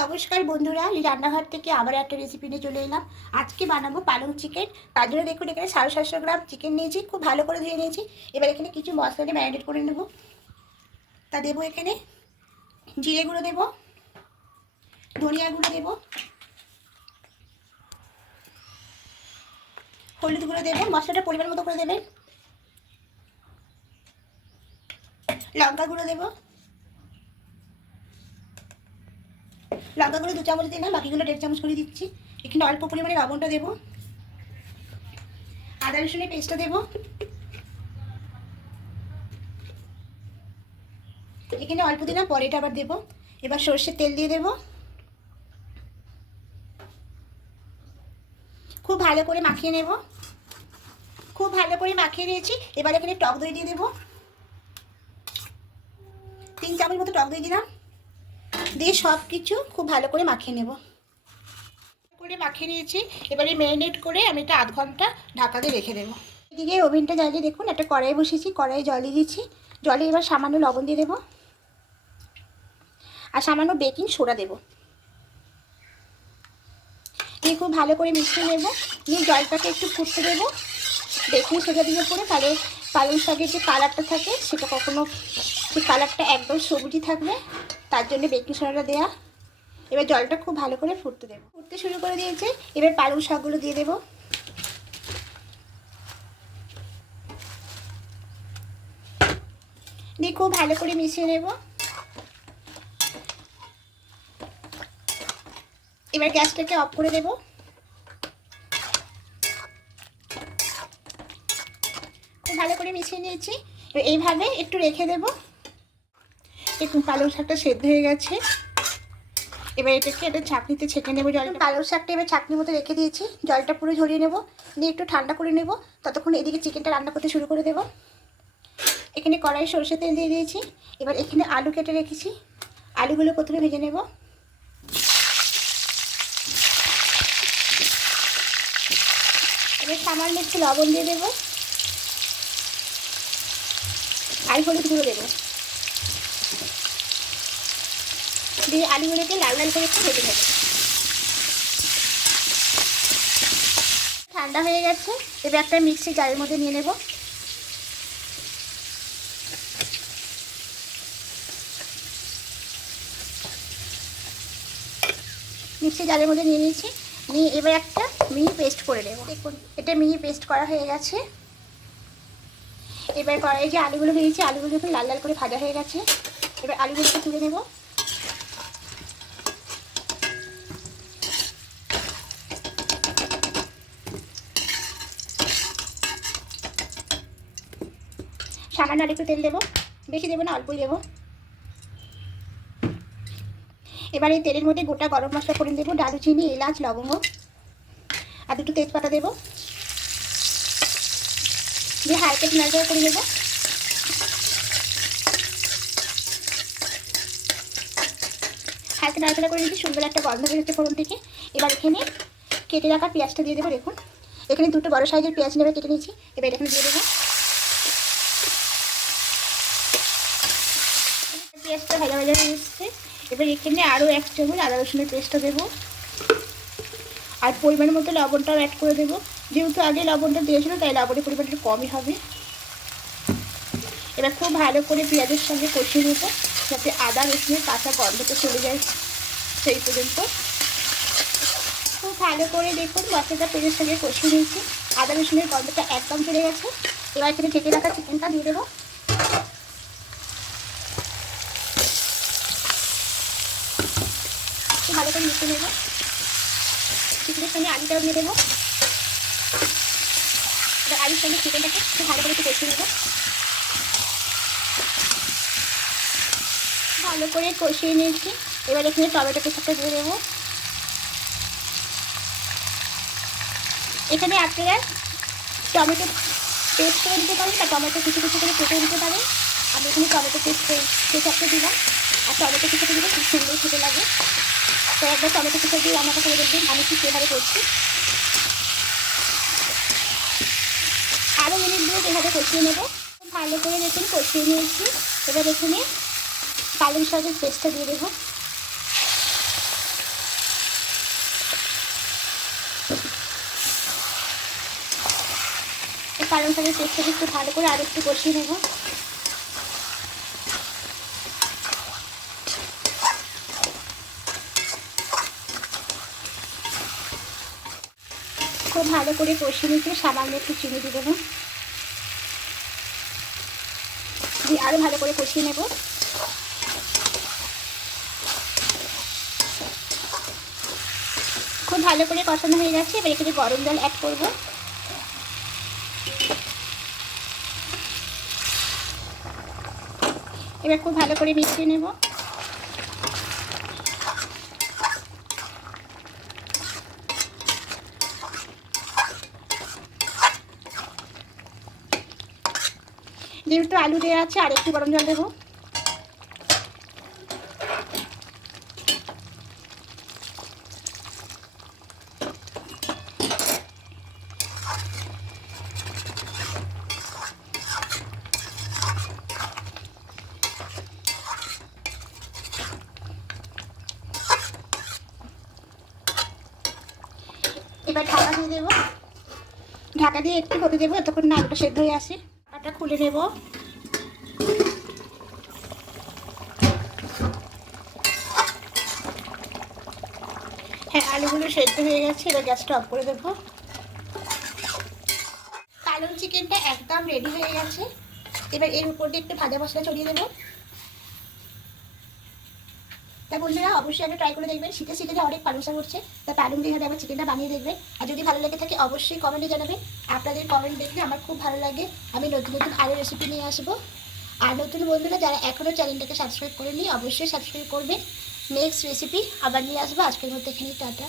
নমস্কার বন্ধুরা এই রান্নাঘর থেকে আবার একটা রেসিপি নিয়ে চলে এলাম। আজকে বানাবো পালং চিকেন তার জন্য দেখুন, এখানে সাড়ে সাতশো গ্রাম চিকেন নিয়েছি, খুব ভালো করে ধুয়ে নিয়েছি। এবার এখানে কিছু মশলা দিয়ে ম্যারিনেট করে নেব। তা দেবো এখানে জিরে গুঁড়ো দেবো, ধনিয়া গুঁড়ো দেবো, হলুদ গুঁড়ো দেবো, মশলাটা পরিমাণ মতো করে দেবেন। লঙ্কা গুঁড়ো দেবো। লঙ্কাগুলো দু চামচ দিলাম বাকিগুলো দেড় চামচ করে দিচ্ছি। এখানে অল্প পরিমাণে লবণটা দেবো। আদা রসুনের পেস্টটা দেবো। এখানে অল্প দিলাম পরেটা আবার দেবো। এবার সর্ষের তেল দিয়ে দেবো। খুব ভালো করে মাখিয়ে নেব। খুব ভালো করে মাখিয়ে নিয়েছি। এবার এখানে টক দই দিয়ে দেবো। তিন চামচ মতো টক দই দিলাম। দিয়ে সব কিছু খুব ভালো করে মাখিয়ে নেব। করে মাখিয়ে নিয়েছি। এবারে ম্যারিনেট করে আমি এটা আধ ঘণ্টা ঢাকা দিয়ে রেখে দেবো। এদিকে ওভেনটা জ্বালিয়ে দেখুন, একটা কড়াই বসিয়েছি কড়াই জলে দিয়েছি জলে এবার সামান্য লবণ দিয়ে দেবো। আর সামান্য বেকিং সোডা দেবো। দিয়ে খুব ভালো করে মিশিয়ে নেব। নিয়ে জলটাকে একটু ফুটতে দেবো। বেকিং সোডা দিয়ে পরে তাহলে পালং শাকের যে কালারটা থাকে, সেটা কখনো সেই কালারটা একদম সবুজই থাকবে। তার জন্য বেকিং সোডাটা দেওয়া এবার জলটা খুব ভালো করে ফুটতে দেবো। ফুটতে শুরু করে দিয়েছে। এবার পালং শাকগুলো দিয়ে দেবো। দিয়ে খুব ভালো করে মিশিয়ে নেব। এবার গ্যাসটাকে অফ করে দেব। ভালো করে মিশিয়ে নিয়েছি। এইভাবে একটু রেখে দেবো। দেখুন, পালং শাকটা সেদ্ধ হয়ে গেছে। এবার এটাকে একটা ছাঁকনিতে ছেঁকে নেব জল পালং শাকটা এবার ছাঁকনির মতো রেখে দিয়েছি। জলটা পুরো ঝরিয়ে নেব। দিয়ে একটু ঠান্ডা করে নেব। ততক্ষণ এদিকে চিকেনটা রান্না করতে শুরু করে দেবো। এখানে কড়াই সরষে তেল দিয়ে দিয়েছি। এবার এখানে আলু কেটে রেখেছি। আলুগুলো প্রথমে ভেজে নেব। এবার সামান্য একটু লবণ দিয়ে দেবো। আর হলুদ গুঁড়ো দেবো। দিয়ে আলুগুলোকে লাল লাল করে একটু ভেজে নেব। ঠান্ডা হয়ে গেছে, এবার একটা মিক্সি জারের মধ্যে নিয়ে নেব। মিক্সি জারের মধ্যে নিয়ে নিয়েছি, নিয়ে এবার একটা মিহি পেস্ট করে নেব। দেখুন, এটা মিহি পেস্ট করা হয়ে গেছে। এবার কড়াই যে আলুগুলো ভেজেছি, আলুগুলো একটু লাল লাল করে ভাজা হয়ে গেছে। এবার আলুগুলোকে তুলে নেব। সামান্য আর একটু তেল দেবো। বেশি দেবো না, অল্পই দেবো। এবার এই তেলের মধ্যে গোটা গরম মশলা করে দেবো। দারুচিনি, এলাচ, লবঙ্গ আর দুটো তেজপাতা দেবো। দিয়ে হালকা নাড়াচাড়া করে দেবো হালকা নাড়াচাড়া করে দিচ্ছি সুন্দর একটা গন্ধ বেরোচ্ছে ফোড়ন থেকে। এবার এখানে কেটে রাখা পেঁয়াজটা দিয়ে দেবো, দেখুন। এখানে দুটো বড় সাইজের পেঁয়াজ নেবে কেটে নিয়েছি, এবার এখানে দিয়ে দেবো। পেঁয়াজটা ভাজা ভাজা হয়ে এসছে। এবার এখানে আরও এক চামচ আদা রসুনের পেস্টটা দেবো। আর পরিমাণ মতো লবণটাও অ্যাড করে দেবো। যেহেতু আগে লবণটা দিয়েছিল, তাই লবণের পরিমাণটা কমই হবে। এবার খুব ভালো করে পেঁয়াজের সঙ্গে কষিয়ে নেব, যাতে আদা, রসুনের কাঁচা গন্ধটা চলে যায় সেই পর্যন্ত। খুব ভালো করে দেখুন মশলাটা পেঁয়াজের সঙ্গে কষিয়ে নিয়েছি। আদা, রসুনের গন্ধটা একদম চলে গেছে। এবার এখানে ঢেকে রাখা চিকেনটা দিয়ে দেবো। ভালো করে মিশিয়ে নেব। চিকেনের সঙ্গে আলুটাও দিয়ে দেবো। আলুর সঙ্গে চিকেনটাকে খুব ভালো করে একটু কষিয়ে নেব। ভালো করে কষিয়ে নিয়েছি। এবার এখানে টমেটো পেস্টটা দিয়ে দেবো। এখানে আপনারা টমেটো পেস্ট করে দিতে পারেন বা টমেটো কিছু কিছু করে কেটে দিতে পারেন। আমি এখানে টমেটো পেস্ট পেস্টটা দিলাম। আর টমেটো কিছুটা দিলে খুব সুন্দর খেতে লাগে। তো একবার টমেটো কিছু দিয়ে রান্নাটা করে দেখবেন আমি ঠিক এভাবে করছি। এভাবে কষিয়ে নেব। ভালো করে দেখুন কষিয়ে নিয়েছি। এবার এখানে পালং শাকের পেস্টটা দিয়ে দেবো। পালং শাকের পেস্টটা একটু ভালো করে আর একটু কষিয়ে নেব। খুব ভালো করে কষিয়ে নিতে সামান্য একটু চিনি দিয়ে দেবো। দিয়ে আরও ভালো করে কষিয়ে নেব। খুব ভালো করে কষানো হয়ে গেছে, এবার এখানে গরম জল অ্যাড করব। এবার খুব ভালো করে মিশিয়ে নেব। যেহেতু আলু দেওয়া আছে, আর একটু গরম জল দেবো। এবার ঢাকা দিয়ে দেবো। ঢাকা দিয়ে একটু হতে দেবো, এতক্ষণ না আলুটা সেদ্ধ হয়ে আসে। ঢাকাটা খুলে নেব। হ্যাঁ আলুগুলো সেদ্ধ হয়ে গেছে, এবার গ্যাসটা অফ করে দেবো। কালো চিকেনটা একদম রেডি হয়ে গেছে। এবার এর উপর দিয়ে একটু ভাজা মশলা ছড়িয়ে দেবো। তা বন্ধুরা, অবশ্যই আপনি ট্রাই করে দেখবেন। শীতের সিজনে অনেক পালং করছে তা প্যারুন দিয়ে আমার চিকেনটা বানিয়ে দেখবেন। আর যদি ভালো লেগে থাকে, অবশ্যই কমেন্টে জানাবেন। আপনাদের কমেন্ট দেখলে আমার খুব ভালো লাগে। আমি নতুন নতুন আরও রেসিপি নিয়ে আসব। আর নতুন বন্ধুরা, যারা এখনও চ্যানেলটাকে সাবস্ক্রাইব করেনি অবশ্যই সাবস্ক্রাইব করবেন। নেক্সট রেসিপি আবার নিয়ে আসব। আজকের মধ্যে এখানে টাটা।